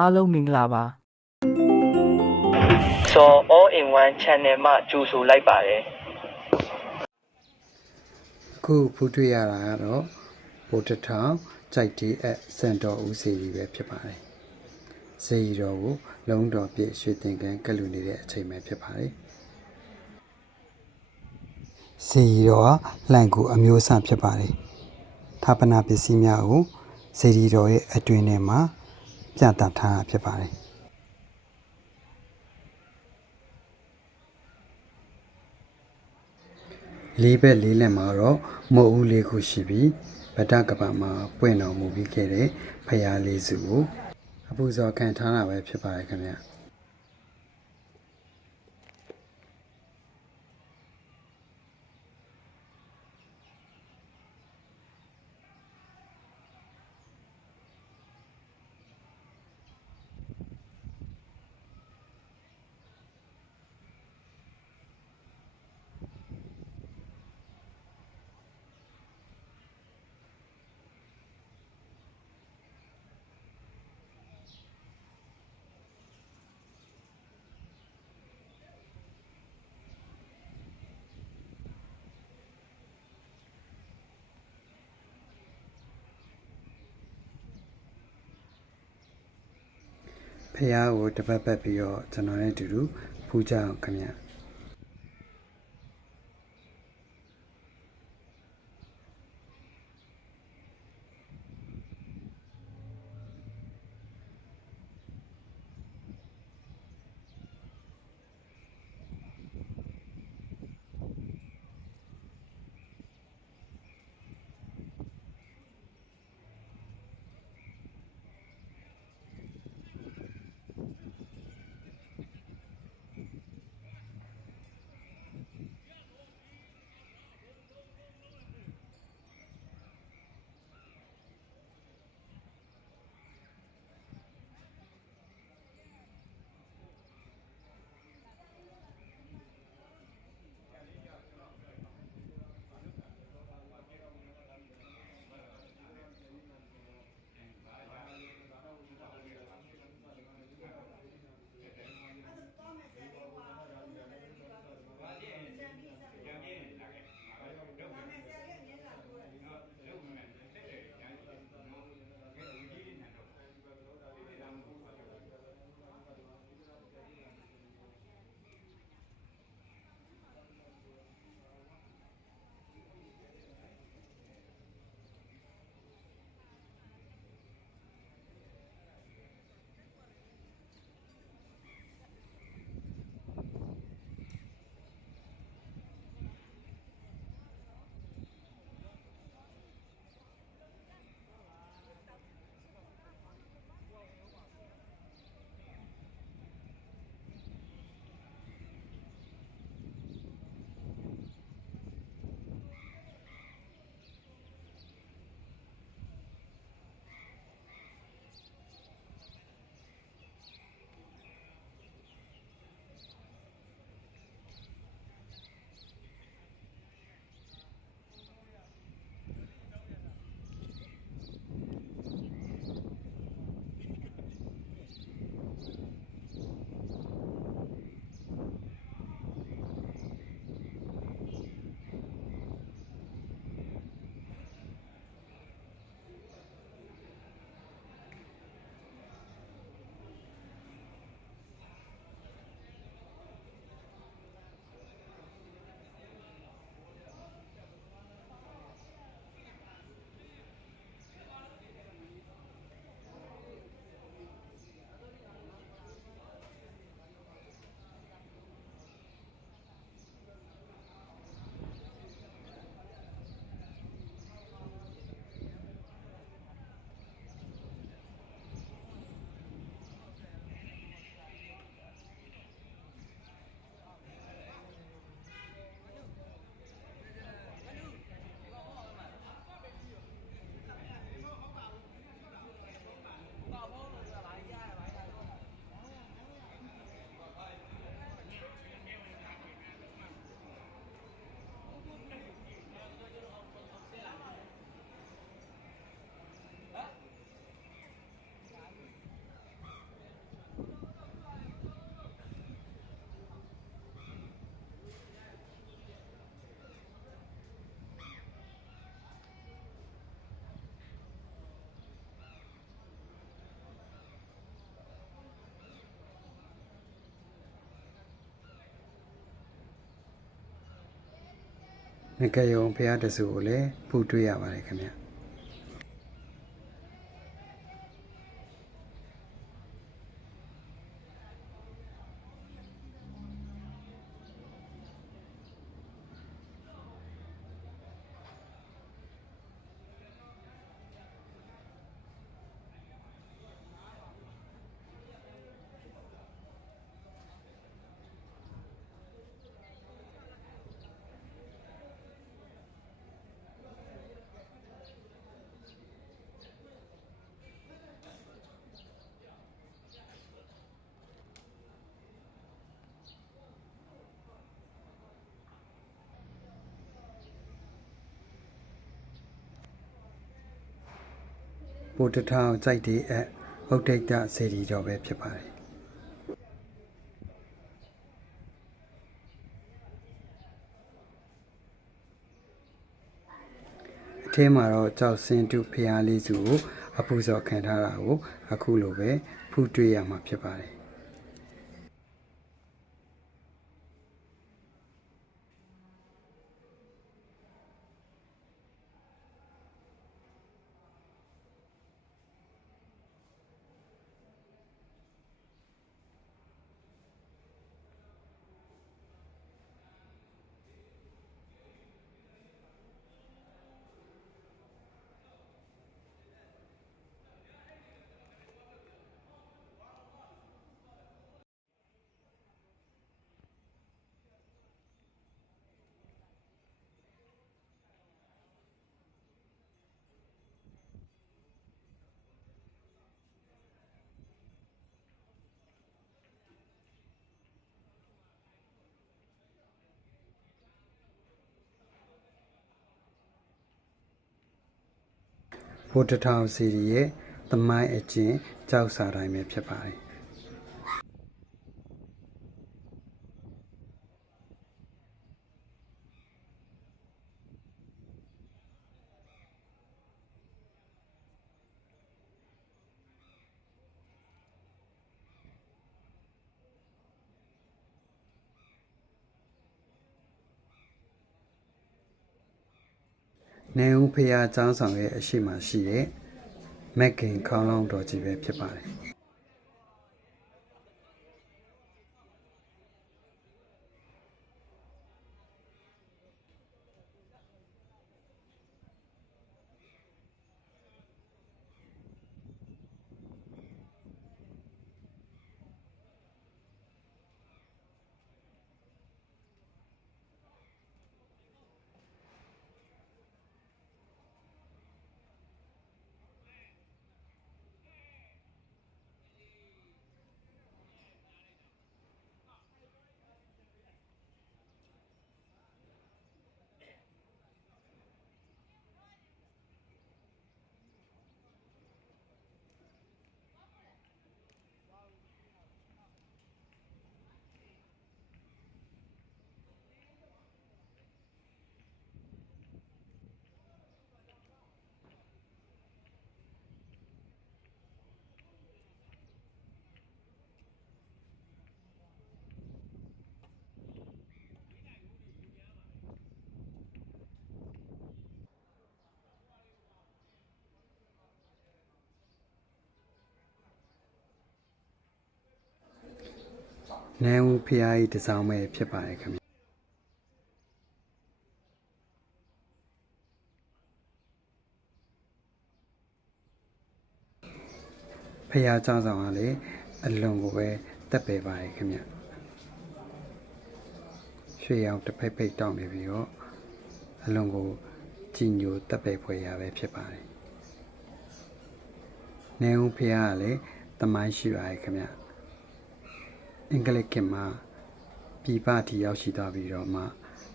အားလုံးမင်္ဂလာပါစော all in one channel မှကြိုဆိုလိုက်ပါတယ်အခုဖူးတွေ့ရတာကတော့ဗိုလ်တထောင်ကြိုက်တီးအစန်တော်ဦးစီကြီးပဲဖြစ်ပါတယ်။စေရီတော်ကိုလုံးတော်ပြည့်ရွှေသင်္ကန်းကလူနေတဲ့အချိန်ပဲဖြစ်ပါတယ်။စေရီတော်ကလှန်ကူအမျိုးအစားဖြစ်ပါတယ်။ဌာပနာပစ္စည်းများကိုစေရီတော်ရဲ့အတွင်းထဲမှာ ပြသထားတာဖြစ်ပါတယ်။လေးဘက်လေးလက်မှာတော့မုတ်ဦးလေးခုရှိပြီးဗဒ္ဒကပမှာပွင့်တော်မူပြီးခဲ့တဲ့ဖရာလေးစုကိုအပူဇော်ခံထားတာပဲဖြစ်ပါတယ်ခင်ဗျာ ဖရာကိုတပတ်ပတ်ပြီးတော့ကျွန်တော်နဲ့အတူတူဖူးကြအောင်ခင်ဗျာ ငကယုံဖះတဆူကိုလည်းဖူးတွေ့ရပါတယ်ခင်ဗျ ဗုဒ္ဓထောင်စိုက်တဲ့အဥဒိတ်တစေတီတော်ပဲဖြစ်ပါတယ်အထဲမှာတော့ကြောက်စင်တုဖျားလေးစုကိုအပူဇော်ခံထားတာကိုအခုလိုပဲဖူးတွေ့ရမှာဖြစ်ပါတယ် ဗုဒ္ဓထောင်စီရီရဲ့သမိုင်းအကျဉ်းကြောက်စာတိုင်းပဲဖြစ်ပါတယ် နေဦးဖရာကျောင်းဆောင်ရဲ့အရှိမရှိတဲ့မက်ကင်ခေါင်းလောင်းတော်ကြီးပဲဖြစ်ပါတယ် နန်းဦးဖရာကြီးတစောင်းပဲဖြစ်ပါတယ်ခင်ဗျဖရာเจ้าဆောင်ကလည်းအလွန်ကိုပဲတက်ပေပါတယ်ခင်ဗျရွှေရောင်တစ်ဖိတ်ဖိတ်တောင်းနေပြီးတော့အလွန်ကိုကြည်ညိုတက်ပေဖွယ်ရပဲဖြစ်ပါတယ်နေဦးဖရာကလည်းတမိုင်းရှိပါတယ်ခင်ဗျ အင်္ဂလိပ်ခင်မှာပြည်ပတီရောက်ရှိသွားပြီးတော့မှ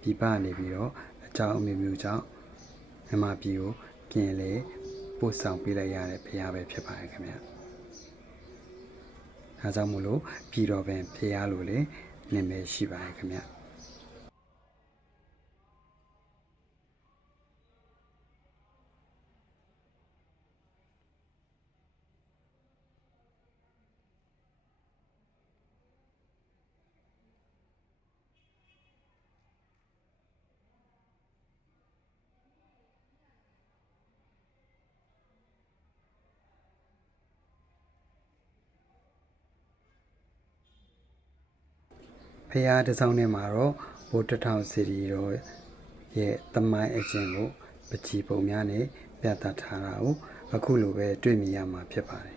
ပြည်ပနေပြီးတော့အကြောင်းအမျိုးမျိုးကြောင့်မြန်မာပြည်ကိုပြင်လေပို့ဆောင်ပေးလိုက်ရတဲ့ဖရားပဲဖြစ်ပါတယ်ခင်ဗျာ။ဒါကြောင့်မို့လို့ပြည်တော်ပင်ဖရားလို့လည်းနာမည်ရှိပါတယ်ခင်ဗျာ။ ဖះတစ်စောင်းထဲမှာတော့ဘိုးတထောင်စီရီတော်ရဲ့တမိုင်းအကျင့်ကိုပချီပုံများနဲ့ပြသထားတာကိုအခုလိုပဲတွေ့မြင်ရမှာဖြစ်ပါတယ်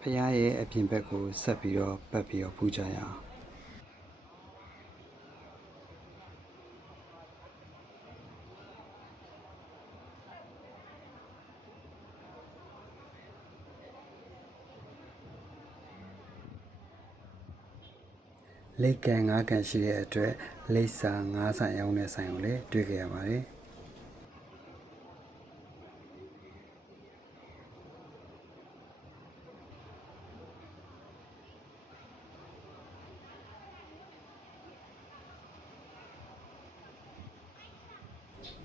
ဖះရဲ့အပြင်ဘက်ကိုဆက်ပြီးတော့ပတ်ပြီးတော့ဖူးကြရအောင်လိတ်ကန်ငါးကန်ရှိတဲ့အတွက်လိပ်စာငါးဆိုင်ရောင်းတဲ့ဆိုင်ကိုလည်းတွေ့ကြရပါတယ်။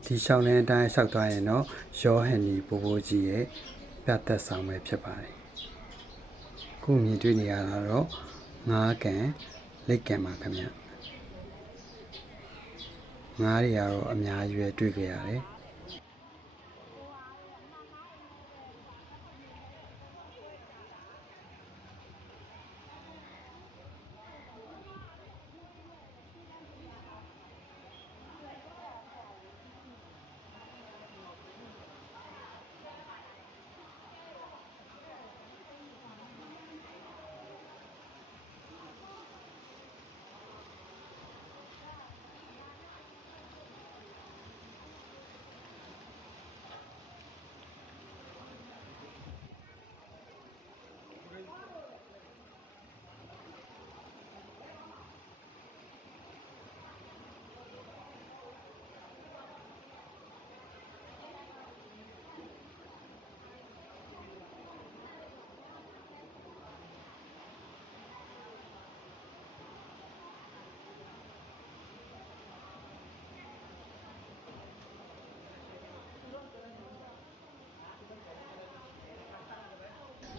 ဒီရှောင်းလန်းအတိုင်းလျှောက်သွားရင်တော့ရောဟန်နီဘိုးဘိုးကြီးရဲ့ပြတ်သက်ဆောင်ပဲဖြစ်ပါတယ်။ခုမြင်တွေ့နေရတာတော့ငါးကန်လိတ်ကန်ပါခင်ဗျ။ငါးတွေကတော့အများကြီးပဲတွေ့ကြရတယ်။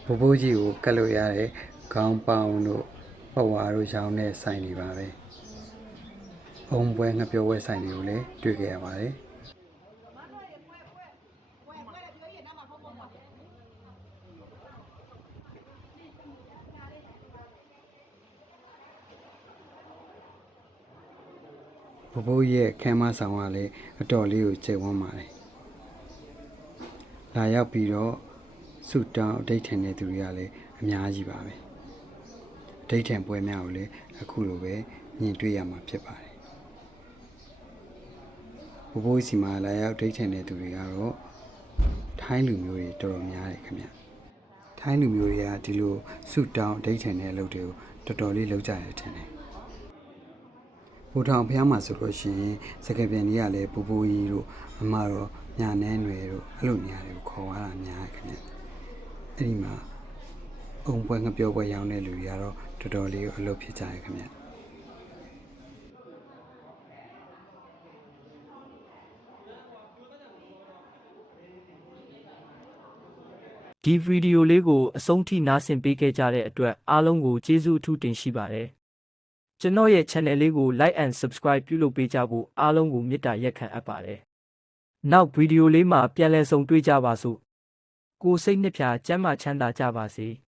ဘိုးဘိုးကြီးကိုကတ်လို့ရတဲ့ခေါင်းပေါင်တို့ပဝါတို့ရောင်းတဲ့ဆိုင်တွေပါပဲ။အုံပွဲငပြောဝဲဆိုင်တွေကိုလည်းတွေ့ကြရပါတယ်။ဘဘိုးရဲ့ခမ်းမဆောင်ကလည်းအတော်လေးကိုကျေဝန်းပါတယ်။လာရောက်ပြီးတော့ ဆုတောင်းအဋိဋ္ဌံတဲ့သူတွေကလည်းအများကြီးပါပဲ။အဋိဋ္ဌံပွဲများကိုလည်းအခုလိုပဲမြင်တွေ့ရမှာဖြစ်ပါတယ်။ဘဘိုးစီမှာလာရောက်အဋိဋ္ဌံတဲ့သူတွေကတော့ထိုင်းလူမျိုးတွေတော်တော်များတယ်ခင်ဗျ။ထိုင်းလူမျိုးတွေကဒီလိုဆုတောင်းအဋိဋ္ဌံတဲ့အလုပ်တွေကိုတော်တော်လေးလုပ်ကြရတယ်ထင်တယ်။ပူထောင်ဖျားမှာဆိုလို့ရှိရင်စကပြန်ကြီးကလည်းပူပူကြီးတို့အမတော့ညာနဲຫນွယ်တို့အဲ့လိုနေရာတွေကိုခေါ်ရတာများတယ်ခင်ဗျ အဲ့ဒီမှာအုံပွဲငပြောပွဲရောင်းတဲ့လူတွေကတော့တော်တော်လေးအလုပ်ဖြစ်ကြရခင်ဗျဒီဗီဒီယိုလေးကိုအဆုံးထိနားဆင်ပေးခဲ့ကြတဲ့အတွက်အားလုံးကိုကျေးဇူးအထူးတင်ရှိပါတယ်ကျွန်တော်ရဲ့ channel လေးကို like and subscribe ပြုလုပ်ပေးကြဖို့အားလုံးကိုမေတ္တာရက်ခံအပ်ပါတယ်နောက်ဗီဒီယိုလေးမှာပြန်လည်ဆုံတွေ့ကြပါစို့ ကိုယ်စိတ်နှစ်ဖြာကျမ်းမာချမ်းသာကြပါစေ။